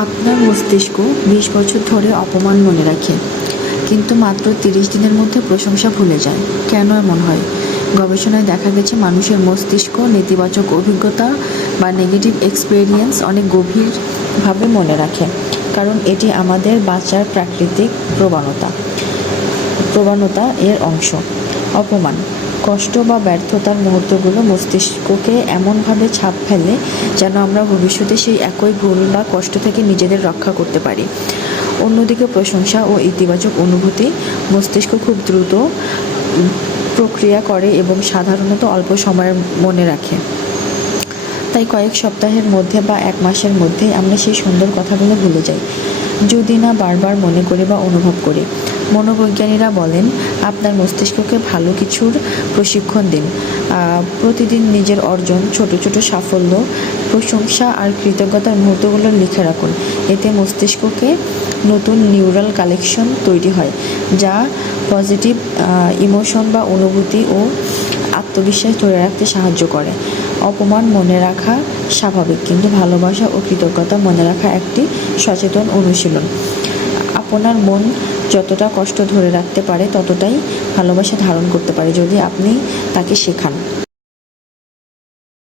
আপনার মস্তিষ্ক বিশ বছর ধরে অপমান মনে রাখে। কিন্তু মাত্র তিরিশ দিনের মধ্যে প্রশংসা ভুলে যায়। কেন এমন হয়? গবেষণায় দেখা গেছে, মানুষের মস্তিষ্ক, নেতিবাচক অভিজ্ঞতা বা নেগেটিভ এক্সপেরিয়েন্স অনেক গভীরভাবে মনে রাখে। কারণ এটি আমাদের বাঁচার প্রাকৃতিক প্রবণতা। প্রবণতা এর অংশ। অপমান। কষ্ট বা ব্যর্থতার মুহূর্তগুলো মস্তিষ্ককে এমনভাবে ছাপ ফেলে যেন আমরা ভবিষ্যতে সেই একই ভুল বা কষ্ট থেকে নিজেদের রক্ষা করতে পারি। অন্যদিকে প্রশংসা ও ইতিবাচক অনুভূতি মস্তিষ্ক খুব দ্রুত প্রক্রিয়া করে এবং সাধারণত অল্প সময়ের মনে রাখে। তাই কয়েক সপ্তাহের মধ্যে বা এক মাসের মধ্যে আমরা সেই সুন্দর কথাগুলো ভুলে যাই। যদি না বারবার মনে করি বা অনুভব করি। মনোবৈজ্ঞানীরা বলেন, আপনার মস্তিষ্ককে ভালো কিছুর প্রশিক্ষণ দিন। প্রতিদিন নিজের অর্জন, ছোট ছোট সাফল্য, প্রশংসা আর কৃতজ্ঞতার মুহূর্তগুলো লিখে রাখুন। এতে মস্তিষ্ককে নতুন নিউরাল কালেকশন তৈরি হয়, যা পজিটিভ ইমোশন বা অনুভূতি ও আত্মবিশ্বাস ধরে রাখতে সাহায্য করে। অপমান মনে রাখা স্বাভাবিক, কিন্তু ভালোবাসা ও কৃতজ্ঞতা মনে রাখা একটি সচেতন অনুশীলন। আপনার মন যতটা কষ্ট ধরে রাখতে পারে, ততটাই ভালোবাসা ধারণ করতে পারে যদি আপনি তাকে শেখান।